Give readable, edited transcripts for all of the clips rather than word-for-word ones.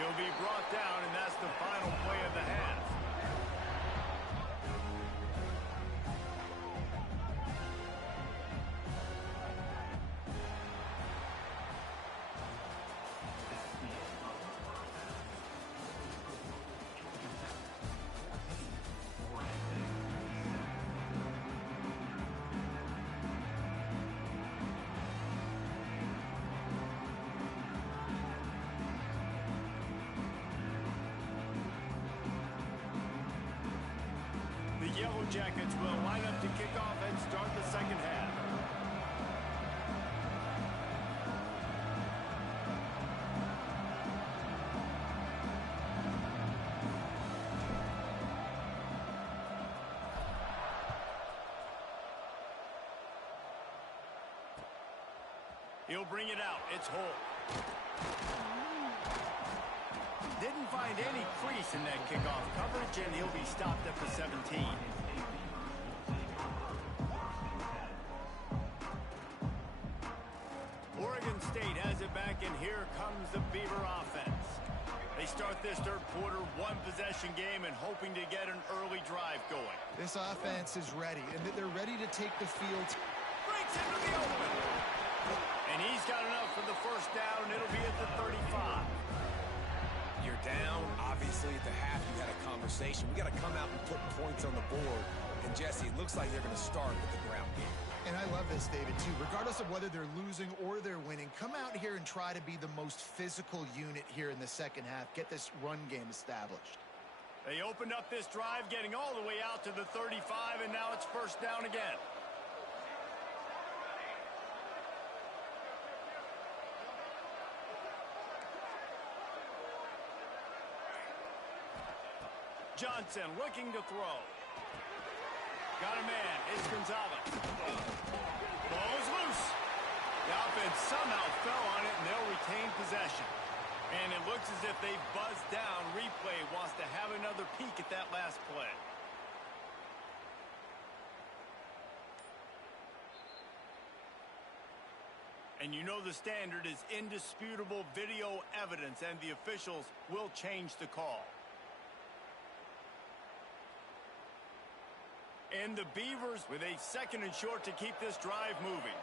He'll be brought down, and that's the final play of the half. The Yellow Jackets will line up to kick off and start the second half. He'll bring it out. It's Holt. Didn't find any crease in that kickoff coverage, and he'll be stopped at the 17. Oregon State has it back, and here comes the Beaver offense. They start this third quarter one-possession game and hoping to get an early drive going. This offense is ready, and they're ready to take the field. Breaks into the open. And he's got enough for the first down, and it'll be at the 35. You're down. Obviously, at the half, you had a conversation. We got to come out and put points on the board. And, Jesse, it looks like they're going to start with the ground game. And I love this, David, too. Regardless of whether they're losing or they're winning, come out here and try to be the most physical unit here in the second half. Get this run game established. They opened up this drive, getting all the way out to the 35, and now it's first down again. Johnson looking to throw. Got a man. It's Gonzalez. Ball is loose. The offense somehow fell on it, and they'll retain possession. And it looks as if they buzzed down. Replay wants to have another peek at that last play. And you know the standard is indisputable video evidence, and the officials will change the call. And the Beavers with a second and short to keep this drive moving.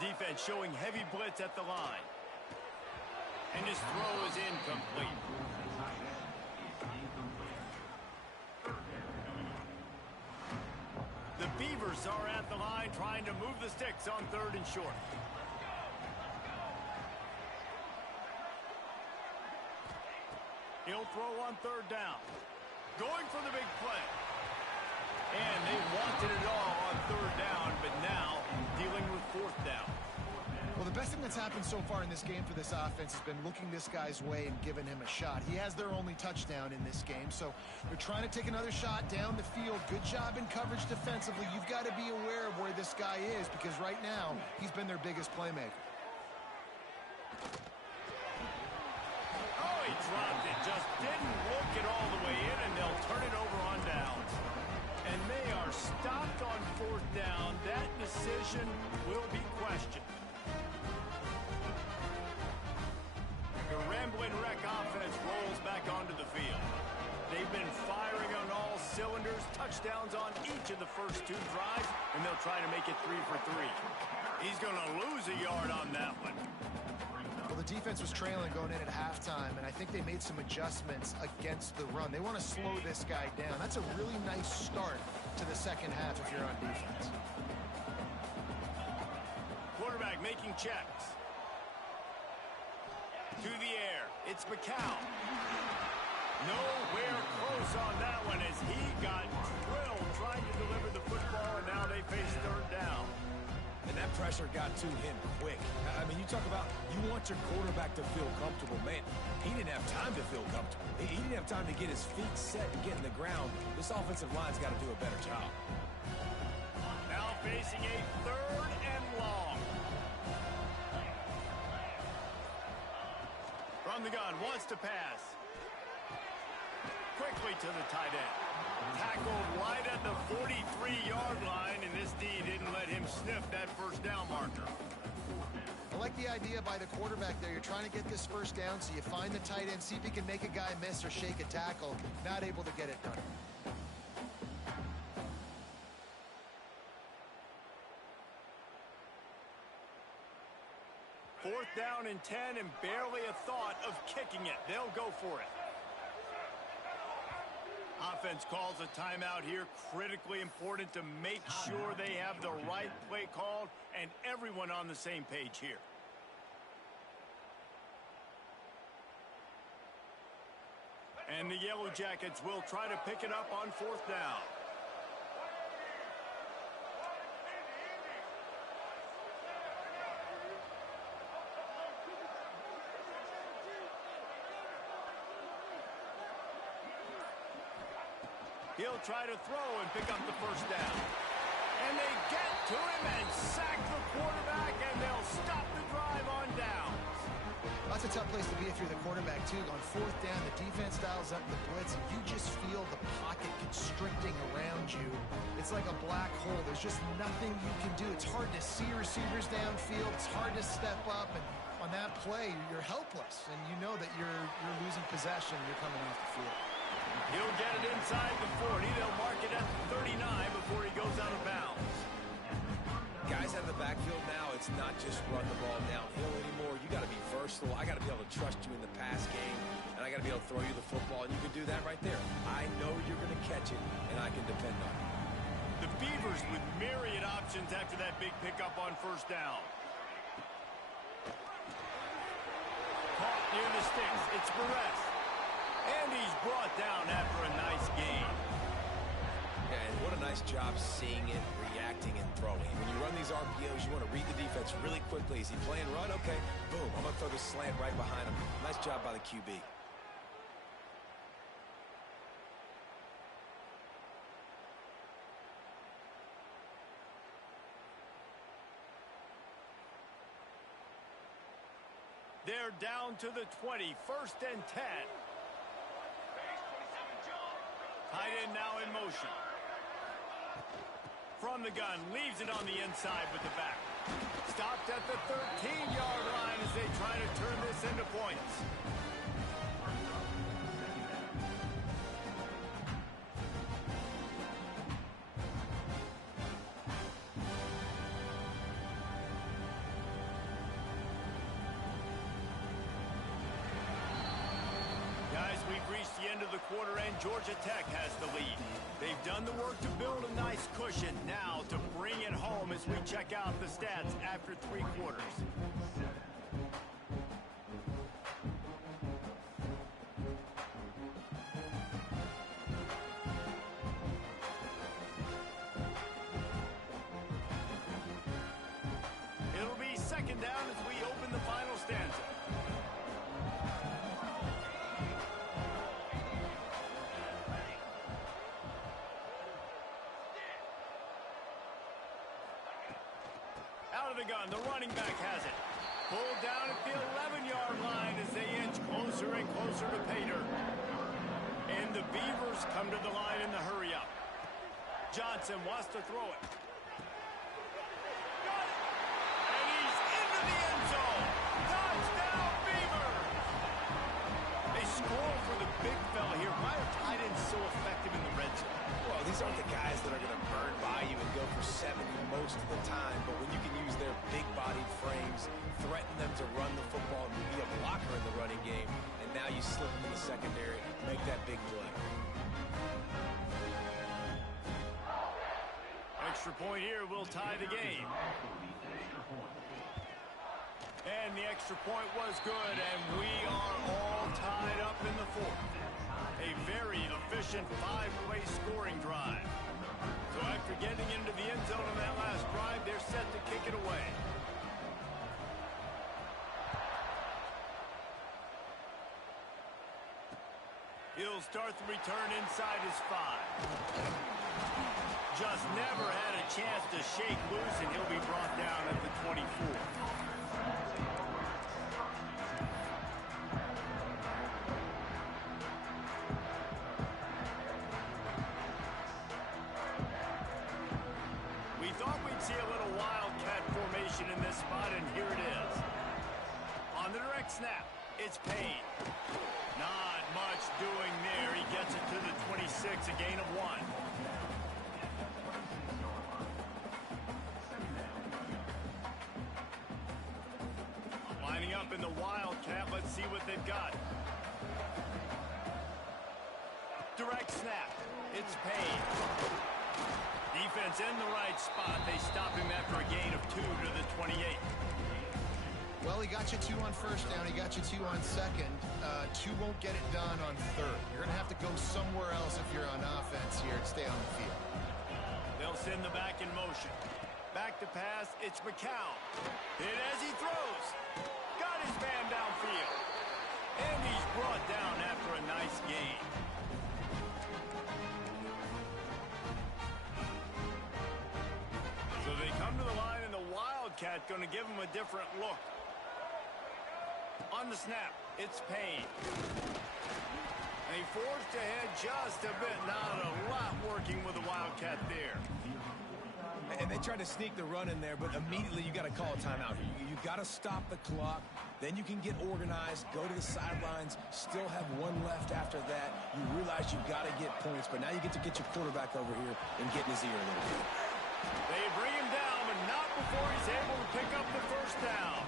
Defense showing heavy blitz at the line. And his throw is incomplete. The Beavers are at the line trying to move the sticks on third and short. He'll throw on third down. Going for the big play. And they wanted it all on third down, but now dealing with fourth down. Well, the best thing that's happened so far in this game for this offense has been looking this guy's way and giving him a shot. He has their only touchdown in this game, so they're trying to take another shot down the field. Good job in coverage defensively. You've got to be aware of where this guy is because right now he's been their biggest playmaker. He dropped it, just didn't look it all the way in, and they'll turn it over on downs. And they are stopped on fourth down. That decision will be questioned. The Ramblin' Wreck offense rolls back onto the field. They've been firing on all cylinders, touchdowns on each of the first two drives, and they'll try to make it 3 for 3. He's going to lose a yard on that one. Well, the defense was trailing going in at halftime, and I think they made some adjustments against the run. They want to slow this guy down. That's a really nice start to the second half if you're on defense. Quarterback making checks. To the air. It's McCown. Nowhere close on that one as he got drilled trying to deliver the football, and now they face third down. And that pressure got to him quick. I mean, you talk about you want your quarterback to feel comfortable. Man, he didn't have time to feel comfortable. He didn't have time to get his feet set and get in the ground. This offensive line's got to do a better job. Now facing a third and long. From the gun, wants to pass. Quickly to the tight end. Tackled right at the 43-yard line, and this D didn't let him sniff that first down marker. I like the idea by the quarterback there. You're trying to get this first down, so you find the tight end, see if he can make a guy miss or shake a tackle. Not able to get it done. Fourth down and 10 and barely a thought of kicking it. They'll go for it. Offense calls a timeout here. Critically important to make sure they have the right play called and everyone on the same page here. And the Yellow Jackets will try to pick it up on fourth down. He'll try to throw and pick up the first down. And they get to him and sack the quarterback, and they'll stop the drive on down. That's a tough place to be if you're the quarterback, too. On fourth down, the defense dials up the blitz, and you just feel the pocket constricting around you. It's like a black hole. There's just nothing you can do. It's hard to see receivers downfield. It's hard to step up, and on that play, you're helpless, and you know that you're losing possession. You're coming off the field. He'll get it inside the 40. They'll mark it at 39 before he goes out of bounds. Guys out of the backfield now, it's not just run the ball downhill anymore. You got to be versatile. I got to be able to trust you in the pass game, and I got to be able to throw you the football, and you can do that right there. I know you're going to catch it, and I can depend on it. The Beavers with myriad options after that big pickup on first down. Caught near the sticks. It's Perez. And he's brought down after a nice gain. Yeah, and what a nice job seeing it, reacting, and throwing. When you run these RPOs, you want to read the defense really quickly. Is he playing run? Okay, boom. I'm going to throw the slant right behind him. Nice job by the QB. They're down to the 20, first and 10. Tight end now in motion. From the gun, leaves it on the inside with the back. Stopped at the 13-yard line as they try to turn this into points. Guys, we've reached the end of the quarter, and Georgia Tech has the lead. They've done the work to build a nice cushion. Now to bring it home as we check out the stats after 3 quarters. It'll be second down as we open the final stanza. Out of the gun, the running back has it. Pulled down at the 11-yard line as they inch closer and closer to pay dirt. And the Beavers come to the line in the hurry-up. Johnson wants to throw it. Got it! And he's into the end zone. Touchdown, Beavers! They score for the big fella here. Why are tight ends so effective in the red zone? Well, these aren't the guys that are going to burn by you and go for 70 most of the time, but when you can use their big-bodied frames, threaten them to run the football and be a blocker in the running game, and now you slip them in the secondary, make that big play. Extra point here will tie the game. And the extra point was good, and we are all tied up in the fourth. A very efficient 5-play scoring drive. So after getting into the end zone on that last drive, they're set to kick it away. He'll start the return inside his 5. Just never had a chance to shake loose, and he'll be brought down at the 24. We thought we'd see a little wildcat formation in this spot, and here it is. snap. It's paid. Not much doing there. He gets it to the 26, a gain of 1. Lining up in the Wildcat. Let's see what they've got. Direct snap. It's paid. Defense in the right spot. They stop him after a gain of 2 to the 28. Well, he got you 2 on first down. He got you 2 on second. 2 won't get it done on third. You're going to have to go somewhere else if you're on offense here to stay on the field. They'll send the back in motion. Back to pass. It's McCown. Hit as he throws. Got his man downfield. And he's brought down after a nice gain. So they come to the line, and the Wildcat going to give him a different look. On the snap, it's Payne. And he forced ahead just a bit. Not a lot working with the Wildcat there. And they tried to sneak the run in there, but immediately you got to call a timeout. You got to stop the clock. Then you can get organized, go to the sidelines, still have 1 left after that. You realize you've got to get points, but now you get to get your quarterback over here and get in his ear a little bit. They bring him down, but not before he's able to pick up the first down.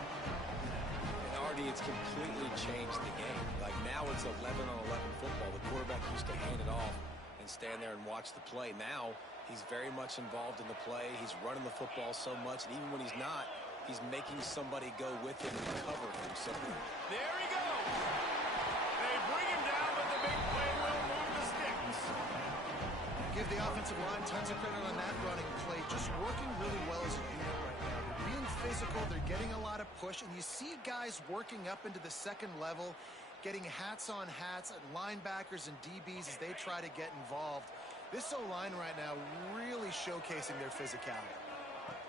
And Artie, it's completely changed the game. Like now it's 11-on-11 football. The quarterback used to hand it off and stand there and watch the play. Now he's very much involved in the play. He's running the football so much, and even when he's not, he's making somebody go with him and cover him. So there he goes. They bring him down, but the big play will move the sticks. Give the offensive line tons of credit on that running play. Just working really well as a unit right now. They're being physical. They're getting a lot of push. And you see guys working up into the second level, getting hats on hats at linebackers and DBs as they try to get involved. This O-line right now really showcasing their physicality.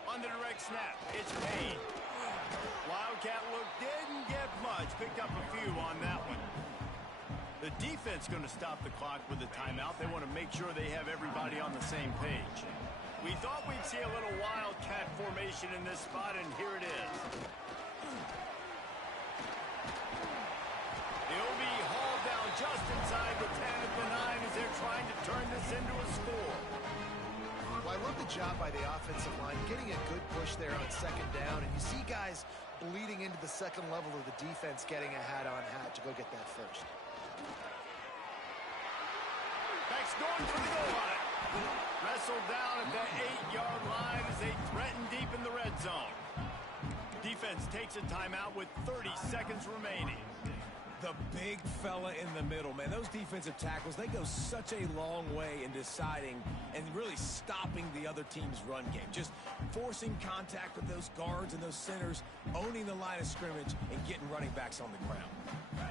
On the direct snap, it's Payne. Wildcat look didn't get much. Picked up a few on that one. The defense going to stop the clock with a timeout. They want to make sure they have everybody on the same page. We thought we'd see a little Wildcat formation in this spot, and here it is. He'll be hauled down just inside the 10 at the 9 as they're trying to turn this into a score. Well, I love the job by the offensive line, getting a good push there on second down, and you see guys bleeding into the second level of the defense getting a hat-on-hat to go get that first. Beck's going for the goal line. Wrestled down at the 8-yard line as they threaten deep in the red zone. Defense takes a timeout with 30 seconds remaining. The big fella in the middle, man. Those defensive tackles, they go such a long way in deciding and really stopping the other team's run game. Just forcing contact with those guards and those centers, owning the line of scrimmage, and getting running backs on the ground.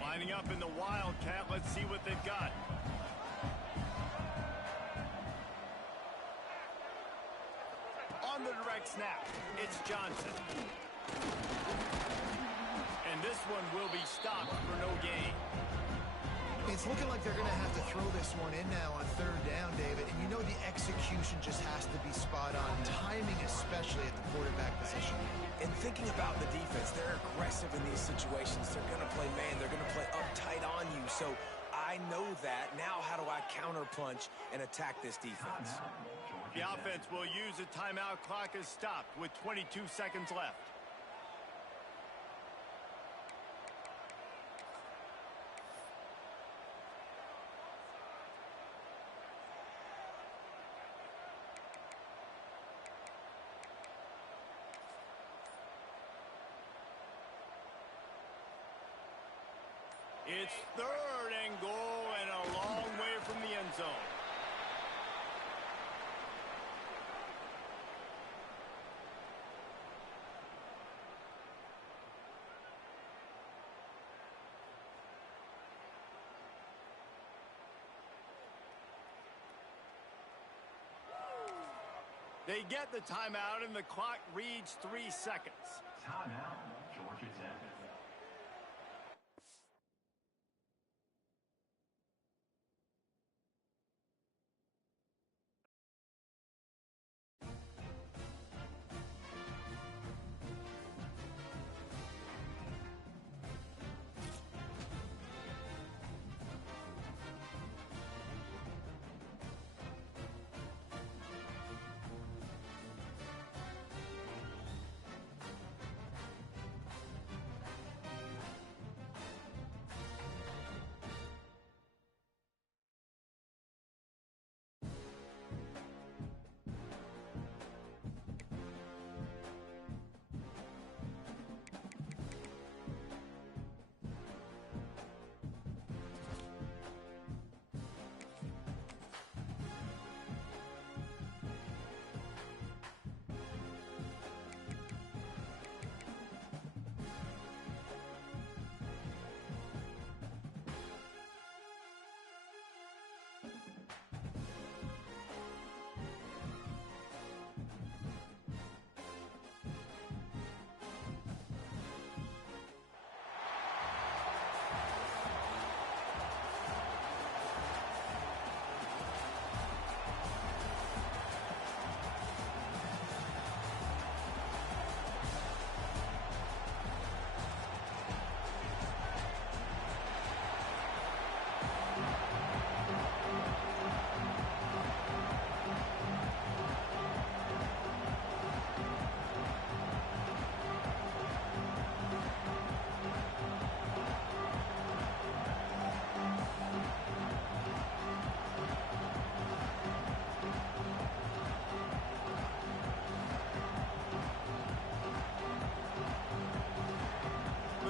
Lining up in the Wildcat. Let's see what they've got. On the direct snap, it's Johnson. And this one will be stopped for no gain. It's looking like they're going to have to throw this one in now on third down, David. And you know the execution just has to be spot on. Timing, especially at the quarterback position. And thinking about the defense, they're aggressive in these situations. They're going to play man. They're going to play uptight on you. So I know that. Now how do I counterpunch and attack this defense? The offense will use a timeout. Clock is stopped with 22 seconds left. It's third and goal and a long way from the end zone. They get the timeout and the clock reads 3 seconds. Timeout, Georgia Tech.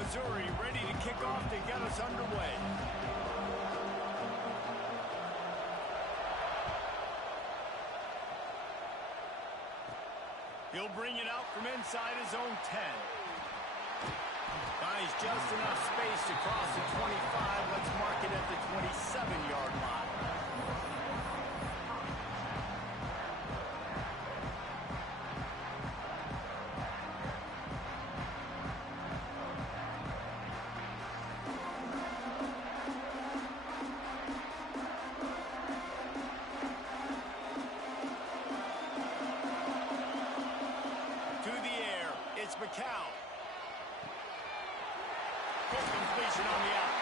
Missouri ready to kick off to get us underway. He'll bring it out from inside his own 10. Finds just enough space to cross the 25. Let's mark it at the 27-yard line. McCown. Quick completion on the out.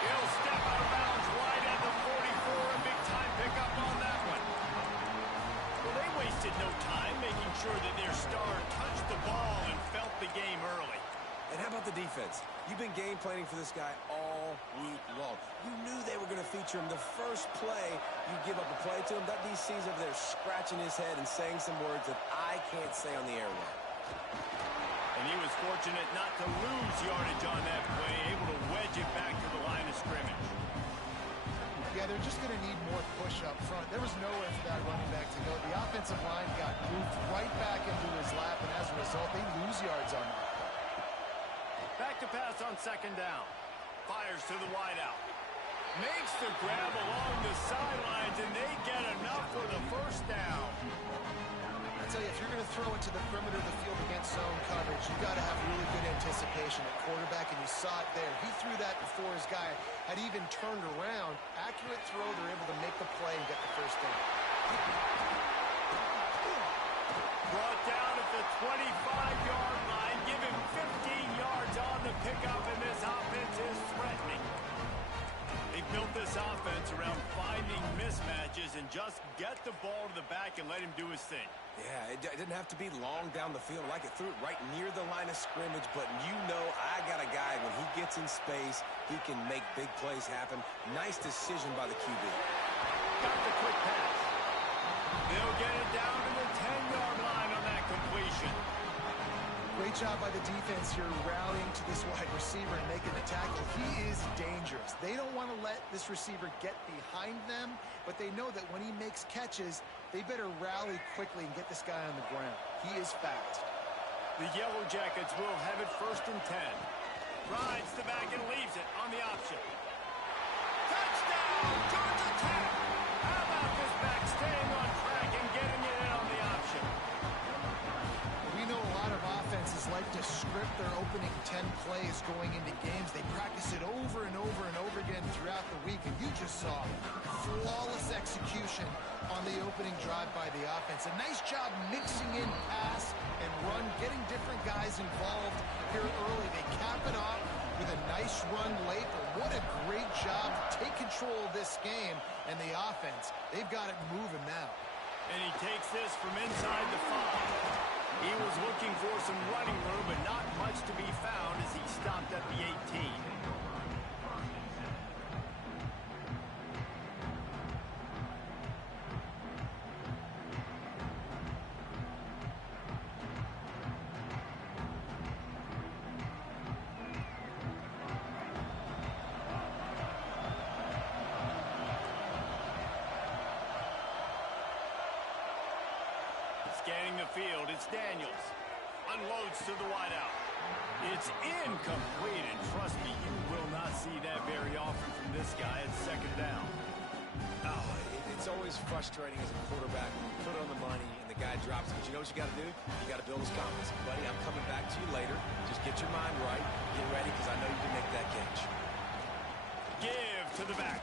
He'll step out of bounds right at the 44. A big-time pickup on that one. Well, they wasted no time making sure that their star touched the ball and felt the game early. And how about the defense? You've been game planning for this guy all week long. You knew they were going to feature him. The first play, you give up a play to him. That DC's over there scratching his head and saying some words that I can't say on the airway. And he was fortunate not to lose yardage on that play, able to wedge it back to the line of scrimmage. Yeah, they're just going to need more push up front. There was nowhere for that running back to go. The offensive line got moved right back into his lap, and as a result, they lose yards on that. Back to pass on second down. Fires to the wideout. Makes the grab along the sidelines, and they get enough for the first down. I tell you, if you're going to throw it to the perimeter of the field against zone coverage, you've got to have really good anticipation at quarterback, and you saw it there. He threw that before his guy had even turned around. Accurate throw, they're able to make the play and get the first down. Brought down at the 25-yard line. Give him 15 yards on the pickup, and this offense is threatening. They've built this offense around finding mismatches and just get the ball to the back and let him do his thing. Yeah, it didn't have to be long down the field. Like it threw it right near the line of scrimmage, but you know I got a guy, when he gets in space, he can make big plays happen. Nice decision by the QB. Got the quick pass. They'll get it down to the 10-yard line on that completion. Great job by the defense here rallying to this wide receiver and making the tackle. He is dangerous. They don't want to let this receiver get behind them, but they know that when he makes catches, they better rally quickly and get this guy on the ground. He is fast. The Yellow Jackets will have it 1st and 10. Rides the back and leaves it on the option. Touchdown, Georgia Tech! How about this back staying on track and getting it in on the option? We know a lot of offenses like to script their opening 10 plays going into games. They practice it over and over and over again throughout the week, and you just saw flawless execution on the opening drive by the offense. A nice job mixing in pass and run, getting different guys involved here early. They cap it off with a nice run late, but what a great job to take control of this game. And the offense, they've got it moving now. And he takes this from inside the 5. He was looking for some running room, but not much to be found as he stopped at the 18. Scanning the field, it's Daniels. Unloads to the wideout. It's incomplete, and trust me, you will not see that very often from this guy at 2nd down. Oh, it's always frustrating as a quarterback when you put it on the money and the guy drops it. But you know what you got to do? You got to build his confidence. Buddy, I'm coming back to you later. Just get your mind right. Get ready, because I know you can make that catch. Give to the back.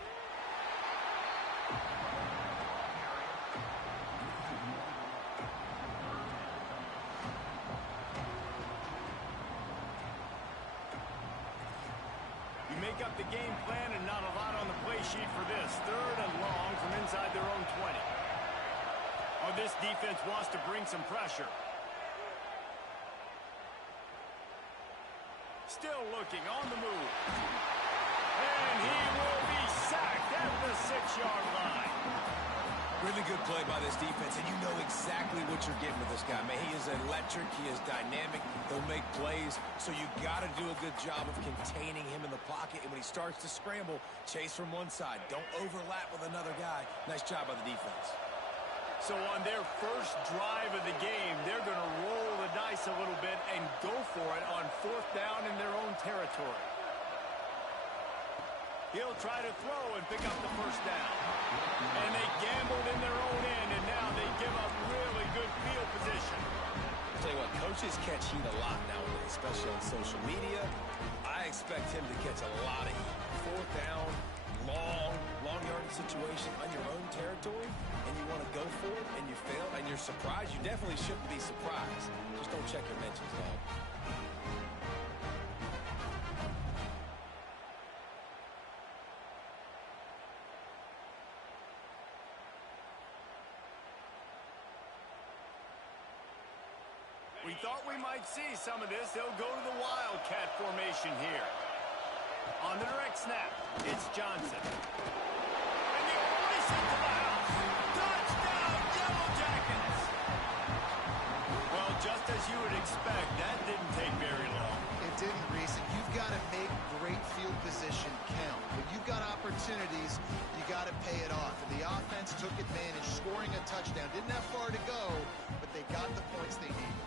Make up the game plan and not a lot on the play sheet for this. 3rd and long from inside their own 20. Oh, this defense wants to bring some pressure. Still looking on the move. And he will be sacked at the 6-yard line. Really good play by this defense, and you know exactly what you're getting with this guy. Man, he is electric. He is dynamic. He'll make plays, so you got to do a good job of containing him in the pocket. And when he starts to scramble, chase from one side. Don't overlap with another guy. Nice job by the defense. So on their first drive of the game, they're going to roll the dice a little bit and go for it on 4th down in their own territory. He'll try to throw and pick up the first down. And they gambled in their own end, and now they give up really good field position. I'll tell you what, coaches catch heat a lot nowadays, especially on social media. I expect him to catch a lot of heat. 4th down, long yardage situation on your own territory, and you want to go for it, and you fail, and you're surprised. You definitely shouldn't be surprised. Just don't check your mentions, dog. We thought we might see some of this. They'll go to the Wildcat formation here. On the direct snap, it's Johnson. And the only sent to the house. Touchdown, Yellow Jackets! Well, just as you would expect, that didn't take very long. It didn't, Reese, and you've got to make great field position count. When you've got opportunities, you got to pay it off. And the offense took advantage, scoring a touchdown. Didn't have far to go, but they got the points they needed.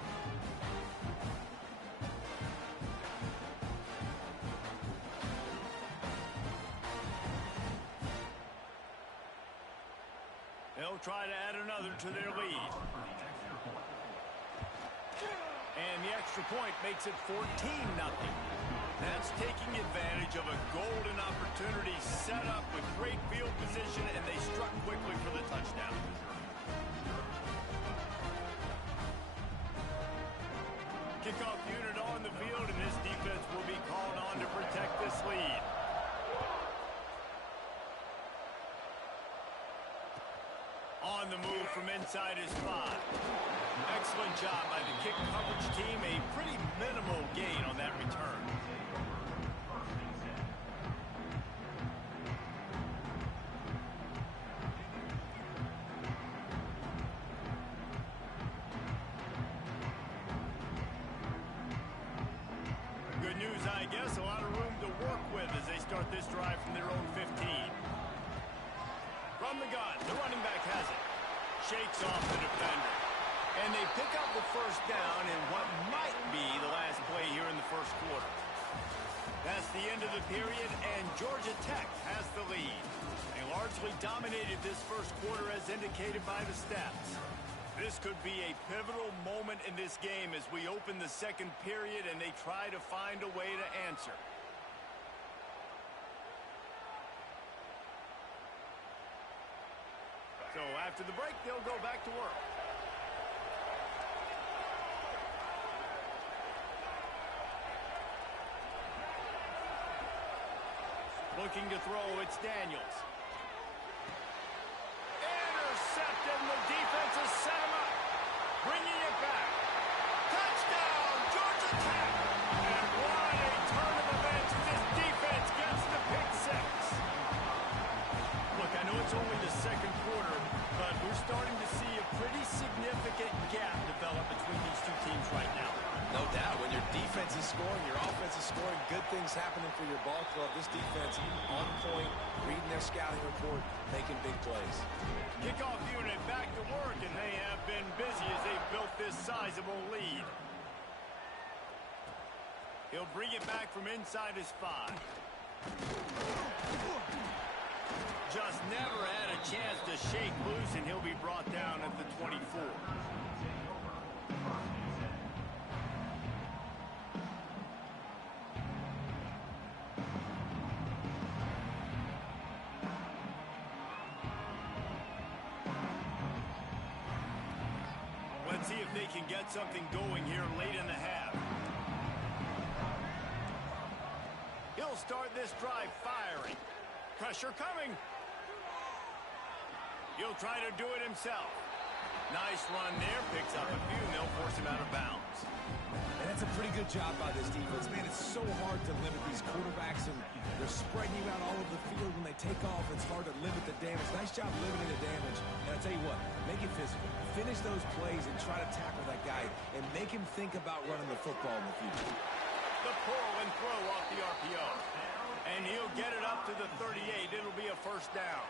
They'll try to add another to their lead. And the extra point makes it 14-0. That's taking advantage of a golden opportunity set up with great field position, and they struck quickly for the touchdown. Kickoff unit on the field, and this defense will be called on to protect this lead. On the move from inside his 5. Excellent job by the kick coverage team. A pretty minimal gain on that return. Good news, I guess. A lot of room to work with as they start this drive from their own 15. From the gun, the running back has it. Shakes off the defender. And they pick up the first down in what might be the last play here in the first quarter. That's the end of the period, and Georgia Tech has the lead. They largely dominated this first quarter as indicated by the stats. This could be a pivotal moment in this game as we open the second period and they try to find a way to answer. So after the break, they'll go back to work. Looking to throw, it's Daniels. Intercepted, and the defense has set him up. Bringing it back. Touchdown, Georgia Tech! And what a turn of events as this defense gets the pick 6. Look, I know it's only the second quarter, but we're starting to see a pretty significant gap develop between these two teams right now. No doubt. When your defense is scoring, your offense is scoring, good things happening for your ball club. This defense on point, reading their scouting report, making big plays. Kickoff unit back to work, and they have been busy as they've built this sizable lead. He'll bring it back from inside his 5. Just never had a chance to shake loose, and he'll be brought down at the 24. Let's see if they can get something going here late in the half. He'll start this drive firing. Pressure coming. He'll try to do it himself. Nice run there. Picks up a few, and they'll force him out of bounds. And that's a pretty good job by this defense. Man, it's so hard to limit these quarterbacks, and they're spreading you out all over the field. When they take off, it's hard to limit the damage. Nice job limiting the damage. And I tell you what, make it physical. Finish those plays and try to tackle that guy and make him think about running the football in the future. The pull and throw off the RPO. And he'll get it up to the 38. It'll be a first down.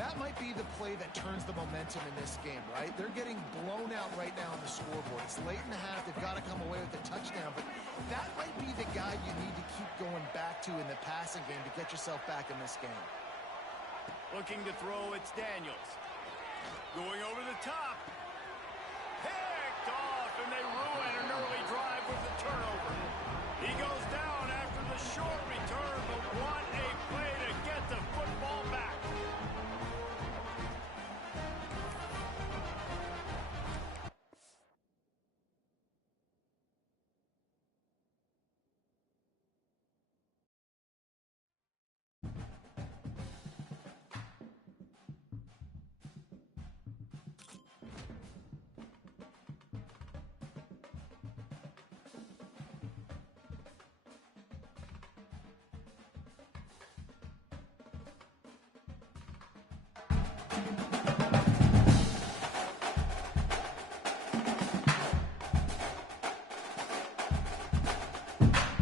That might be the play that turns the momentum in this game, right? They're getting blown out right now on the scoreboard. It's late in the half. They've got to come away with a touchdown. But that might be the guy you need to keep going back to in the passing game to get yourself back in this game. Looking to throw, it's Daniels. Going over the top. Picked off, and they ruin an early drive with the turnover.